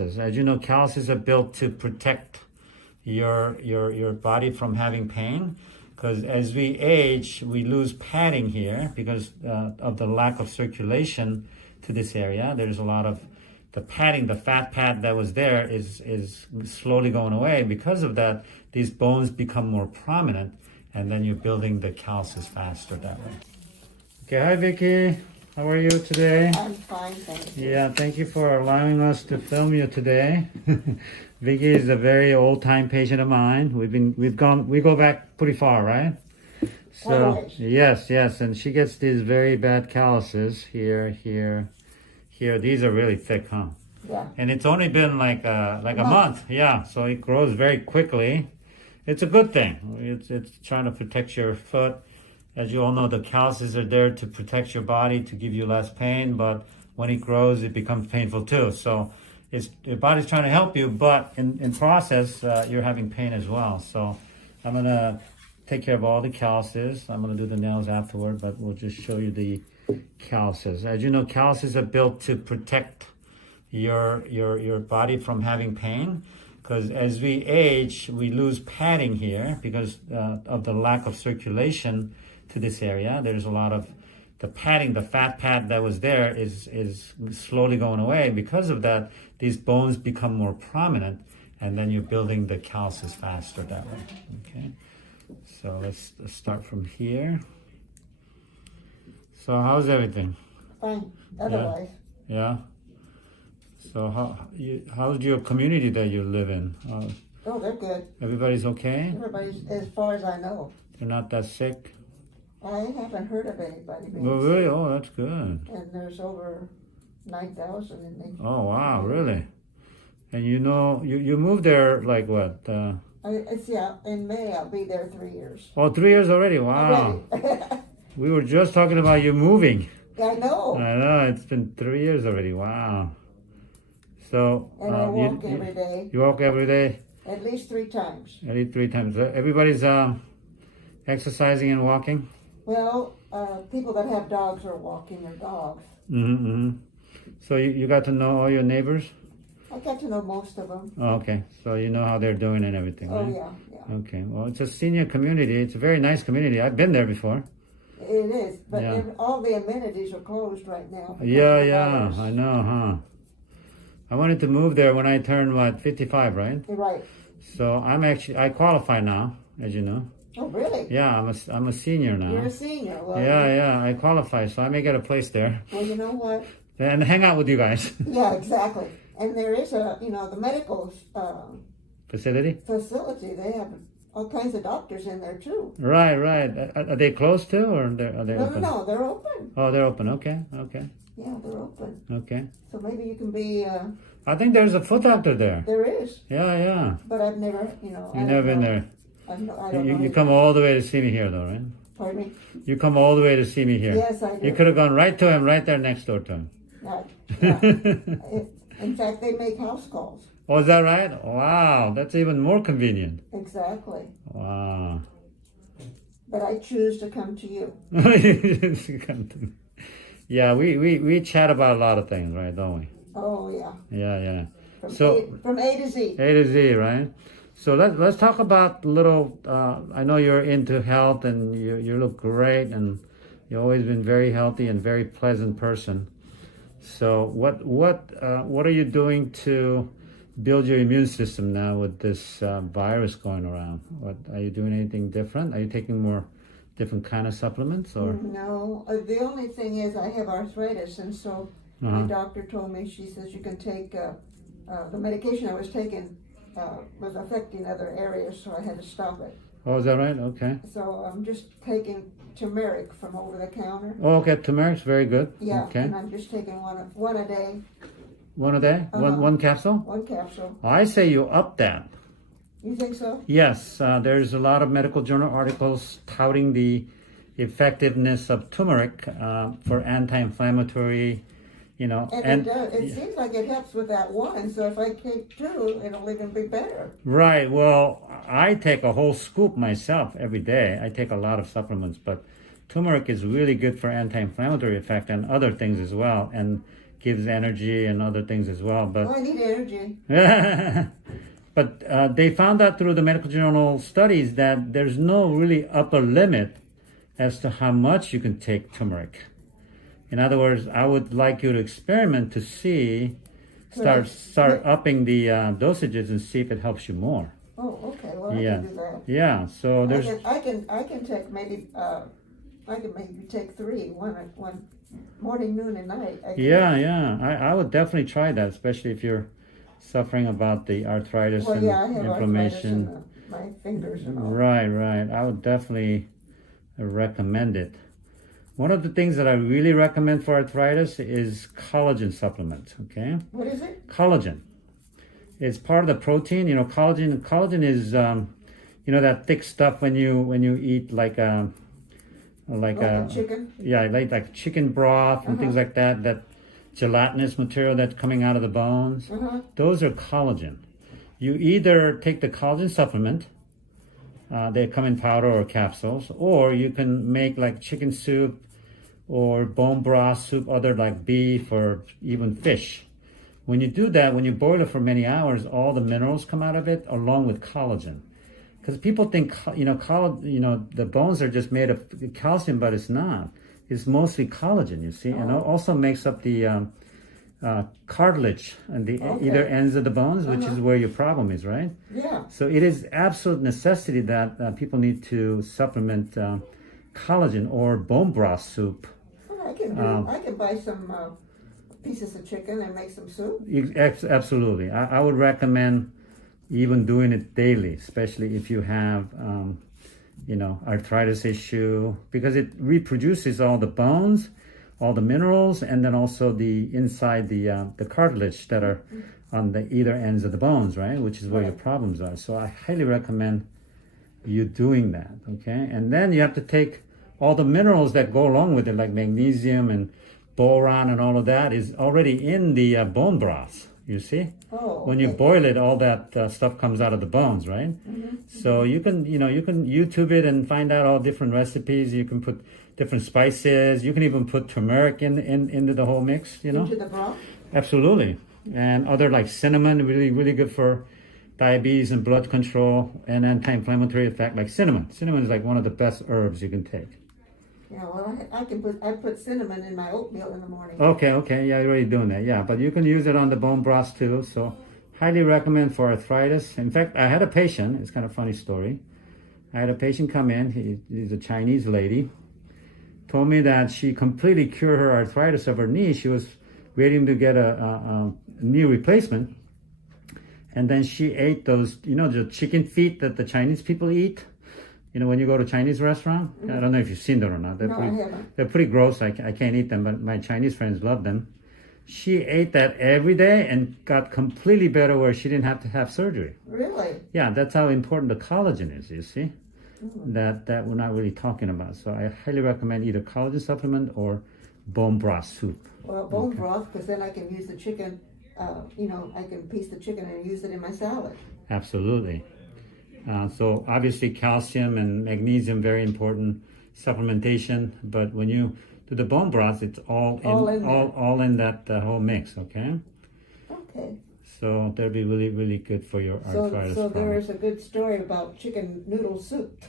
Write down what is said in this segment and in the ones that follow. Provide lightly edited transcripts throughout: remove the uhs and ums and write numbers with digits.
As you know, calluses are built to protect your body from having pain. Because as we age, we lose padding here because of the lack of circulation to this area. There's a lot of the padding, the fat pad that was there is slowly going away. Because of that, these bones become more prominent, and then you're building the calluses faster that way. Okay, hi Vicky. How are you today? I'm fine, thank you. Yeah, thank you for allowing us to film you today. Vicky is a very old-time patient of mine. We go back pretty far, right? So Always. yes, and she gets these very bad calluses here. These are really thick, huh? Yeah. And it's only been like a month. Yeah, so it grows very quickly. It's a good thing. It's trying to protect your foot. As you all know, the calluses are there to protect your body, to give you less pain, but when it grows, it becomes painful too. So your body's trying to help you, but in process, you're having pain as well. So I'm gonna take care of all the calluses. I'm gonna do the nails afterward, but we'll just show you the calluses. As you know, calluses are built to protect your body from having pain. Because as we age, we lose padding here because of the lack of circulation to this area. There's a lot of the padding, the fat pad that was there is slowly going away. Because of that, these bones become more prominent, and then you're building the calluses faster that way. Okay, so let's start from here. So how's everything? Fine, otherwise. Yeah. So how's your community that you live in? Oh, they're good. Everybody's okay? Everybody's, as far as I know. They're not that sick? I haven't heard of anybody being Oh, really? sick. Oh, that's good. And there's over 9,000 in the... Oh, wow, really? And you know, you moved there like what? Yeah, in May I'll be there 3 years. Oh, 3 years already? Wow. Already. We were just talking about you moving. I know. I know, it's been 3 years already. Wow. So And I walk every day. You walk every day? At least 3 times. At least 3 times. Everybody's exercising and walking? Well, people that have dogs are walking their dogs. Mm-hmm. So you got to know all your neighbors? I got to know most of them. Oh, okay. So you know how they're doing and everything, Oh, right? yeah. Okay. Well, it's a senior community. It's a very nice community. I've been there before. It is, but Yeah. all the amenities are closed right now. because of Yeah, the yeah. virus. I know, huh? I wanted to move there when I turned, 55, right? You're right. So I qualify now, as you know. Oh, really? Yeah, I'm a senior now. You're a senior. Well, Yeah, I qualify, so I may get a place there Well, you know what? and hang out with you guys. Yeah, exactly. And there is the medical Facility? facility. They have all kinds of doctors in there too. Right. Are they closed too, or are they open? No, they're open. Oh, they're open. Okay. Yeah, they're open. Okay. So maybe you can be. I think there's a foot doctor there. There is, Yeah. but I've never, You've never been there. I don't know. You come all the way to see me here, though, right? Pardon me? You come all the way to see me here. Yes, I do. You could have gone right to him, right there next door to him. Yeah. In fact, they make house calls. Oh, is that right? Wow, that's even more convenient. Exactly. Wow. But I choose to come to you. Yeah, we chat about a lot of things, right? Don't we? Oh, yeah. Yeah. From A to Z. A to Z, right? So let's talk about a little. I know you're into health, and you look great, and you've always been very healthy and very pleasant person. So what are you doing to build your immune system now with this virus going around? What are you doing? Anything different? Are you taking more different kind of supplements, or? No, the only thing is I have arthritis, and so my doctor told me, she says you can take the medication I was taking was affecting other areas, so I had to stop it. Oh, is that right? Okay. So I'm just taking turmeric from over the counter. Oh, okay. Turmeric's very good. Yeah, Okay. and I'm just taking one a day. One a day? One capsule? One capsule. I say you up that. You think so? Yes, there's a lot of medical journal articles touting the effectiveness of turmeric for anti-inflammatory, And it does. It seems like it helps with that one, so if I take 2, it'll even be better. Right. Well, I take a whole scoop myself every day. I take a lot of supplements, but turmeric is really good for anti-inflammatory effect and other things as well, and gives energy and other things as well. But Oh, I need energy. but they found out through the medical journal studies that there's no really upper limit as to how much you can take turmeric. In other words, I would like you to experiment to see, start upping the dosages and see if it helps you more. Oh, okay. Well, I Yeah. can do that. Yeah. So there's I can take maybe I can maybe take three, one morning, noon, and night. yeah. I would definitely try that, especially if you're suffering about the arthritis Well, and yeah, I have inflammation. arthritis in my fingers and all. Right. I would definitely recommend it. One of the things that I really recommend for arthritis is collagen supplement. Okay, What is it? collagen. It's part of the protein. You know, collagen. Collagen is you know, that thick stuff when you eat like a Chicken? yeah, like chicken broth and things like that. That gelatinous material that's coming out of the bones. Those are collagen. You either take the collagen supplement. They come in powder or capsules, or you can make like chicken soup or bone broth soup, other like beef or even fish. When you do that, when you boil it for many hours, all the minerals come out of it along with collagen. Because people think, the bones are just made of calcium, but it's not. It's mostly collagen, you see, and it also makes up the cartilage and the either ends of the bones, which is where your problem is, right? Yeah. So it is absolute necessity that people need to supplement collagen or bone broth soup. Well, I can buy some pieces of chicken and make some soup. Absolutely. I would recommend even doing it daily, especially if you have, arthritis issue, because it reproduces all the bones, all the minerals, and then also the inside the cartilage that are on the either ends of the bones, right? Which is where your problems are. So I highly recommend you doing that, okay? And then you have to take all the minerals that go along with it, like magnesium and boron and all of that is already in the bone broth, you see? Oh, When you boil it, all that stuff comes out of the bones, right? So you can YouTube it and find out all different recipes. You can put different spices. You can even put turmeric into the whole mix, Into the broth? Absolutely. And other like cinnamon, really, really good for diabetes and blood control and anti-inflammatory effect, like cinnamon. Cinnamon is like one of the best herbs you can take. Yeah, well, I put cinnamon in my oatmeal in the morning. Okay, yeah, you're already doing that. Yeah, but you can use it on the bone broth too. So highly recommend for arthritis. In fact, I had a patient, it's kind of a funny story. I had a patient come in, he's a Chinese lady, told me that she completely cured her arthritis of her knee. She was waiting to get a knee replacement. And then she ate those, the chicken feet that the Chinese people eat. When you go to a Chinese restaurant, I don't know if you've seen them or not. I haven't. They're pretty gross. I can't eat them, but my Chinese friends love them. She ate that every day and got completely better where she didn't have to have surgery. Really? Yeah, that's how important the collagen is, you see? That we're not really talking about. So I highly recommend either collagen supplement or bone broth soup. Well, bone broth, because then I can use the chicken, I can piece the chicken and use it in my salad. Absolutely. So obviously calcium and magnesium, very important supplementation. But when you do the bone broth, it's all in that whole mix. Okay. Okay. So that'd be really, really good for your arthritis. So there problem. is a good story about chicken noodle soup.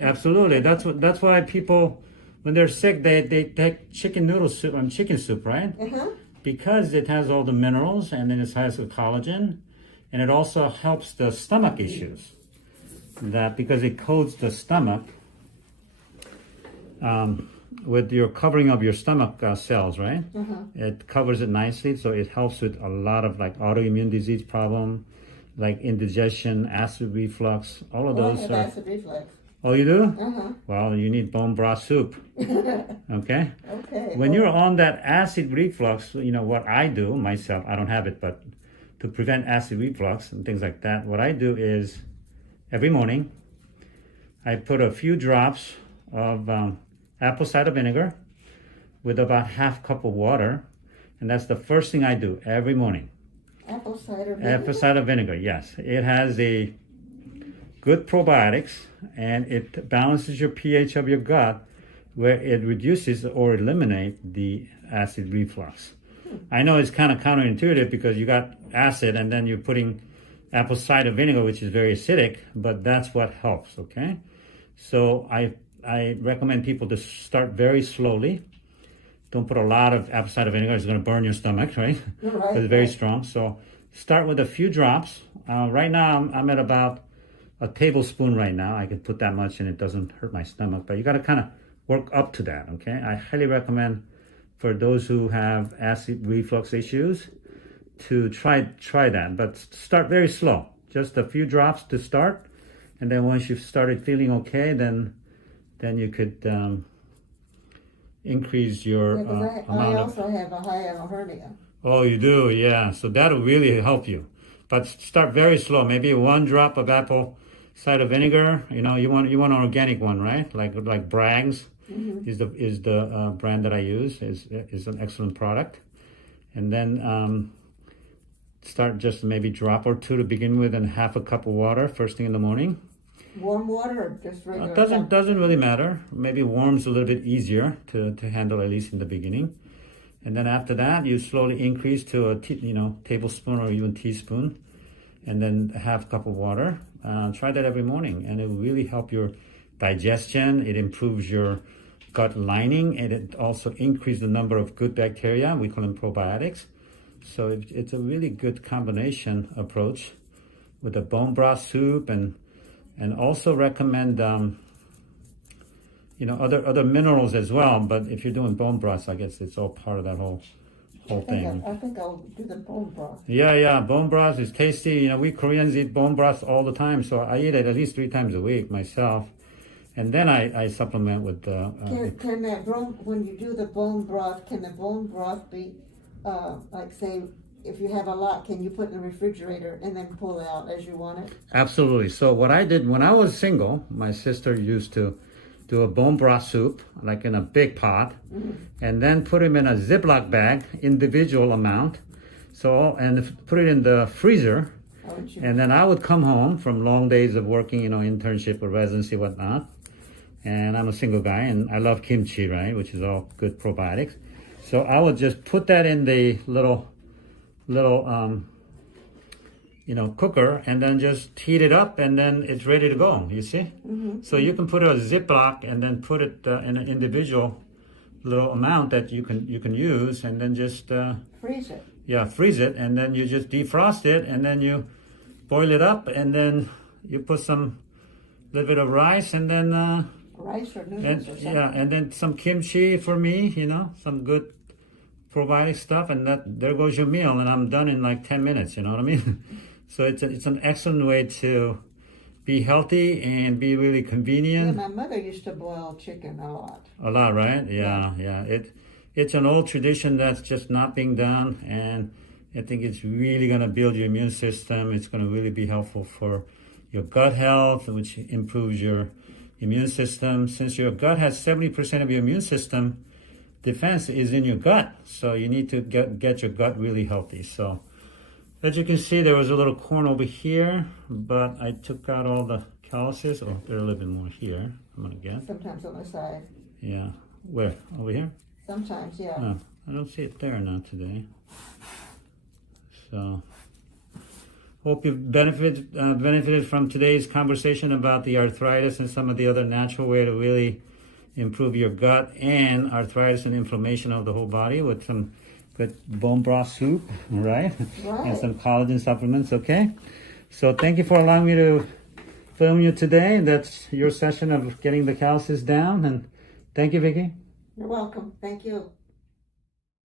Absolutely. That's why people, when they're sick, they take chicken noodle soup and chicken soup, right? Because it has all the minerals and then it has the collagen, and it also helps the stomach issues. That because it coats the stomach with your covering of your stomach cells, right? It covers it nicely, so it helps with a lot of like autoimmune disease problem, like indigestion, acid reflux, all of those. I have acid reflux. Oh, you do? Well, you need bone broth soup. Okay? Okay. When you're on that acid reflux, what I do myself, I don't have it, but to prevent acid reflux and things like that, what I do is every morning I put a few drops of apple cider vinegar with about half cup of water, and that's the first thing I do every morning. Apple cider vinegar? Apple cider vinegar, yes. It has a good probiotics, and it balances your pH of your gut where it reduces or eliminates the acid reflux. I know it's kind of counterintuitive because you got acid and then you're putting apple cider vinegar, which is very acidic, but that's what helps, okay? So I recommend people to start very slowly. Don't put a lot of apple cider vinegar. It's going to burn your stomach, right? Right. It's very strong. So start with a few drops. Right now, I'm at about a tablespoon right now. I can put that much and it doesn't hurt my stomach. But you got to kind of work up to that, okay? I highly recommend for those who have acid reflux issues to try that. But start very slow. Just a few drops to start. And then once you've started feeling okay, then you could increase your I amount also have a hiatal hernia. Oh, you do, yeah. So that'll really help you. But start very slow. Maybe 1 drop of apple cider vinegar. You know, you want an organic one, right? Like Bragg's is the brand that I use. Is an excellent product. And then start just maybe drop or 2 to begin with, and half a cup of water first thing in the morning. Warm water or just regular? Doesn't really matter. Maybe warm's a little bit easier to handle, at least in the beginning. And then after that, you slowly increase to a tablespoon or even teaspoon, and then a half cup of water. Try that every morning, and it will really help your digestion. It improves your gut lining, and it also increases the number of good bacteria. We call them probiotics. So it's a really good combination approach with the bone broth soup, and also recommend other minerals as well. But if you're doing bone broths, I guess it's all part of that whole thing. I think I'll do the bone broth. Yeah, bone broth is tasty. You know, we Koreans eat bone broth all the time, so I eat it at least 3 times a week myself. And then I supplement with can that when you do the bone broth, can the bone broth be like, say, if you have a lot, can you put in the refrigerator and then pull it out as you want it? Absolutely. So what I did when I was single, my sister used to do a bone broth soup, like in a big pot, and then put them in a Ziploc bag, individual amount. So, and put it in the freezer. And then I would come home from long days of working, internship or residency, whatnot. And I'm a single guy, and I love kimchi, right, which is all good probiotics. So I would just put that in the little cooker, and then just heat it up, and then it's ready to go, you see? So you can put it in a Ziploc and then put it in an individual little amount that you can use, and then just freeze it. Yeah, freeze it, and then you just defrost it, and then you boil it up, and then you put some little bit of rice, and then rice or noodles or something. Yeah, and then some kimchi for me, some good probiotic stuff, and there goes your meal, and I'm done in like 10 minutes, you know what I mean? So it's an excellent way to be healthy and be really convenient. Yeah, my mother used to boil chicken a lot. A lot, right? Yeah. It's an old tradition that's just not being done, and I think it's really going to build your immune system. It's going to really be helpful for your gut health, which improves your immune system. Since your gut has 70% of your immune system defense is in your gut, so you need to get your gut really healthy. So as you can see, there was a little corn over here, but I took out all the calluses. Oh, there's a little bit more here, I'm gonna guess. Sometimes on the side. Yeah. Where? Over here? Sometimes, yeah. Oh, I don't see it there now today. So hope you've benefited from today's conversation about the arthritis and some of the other natural way to really improve your gut and arthritis and inflammation of the whole body with some good bone broth soup, right? And some collagen supplements, okay? So thank you for allowing me to film you today. That's your session of getting the calluses down, and thank you, Vicki. You're welcome. Thank you.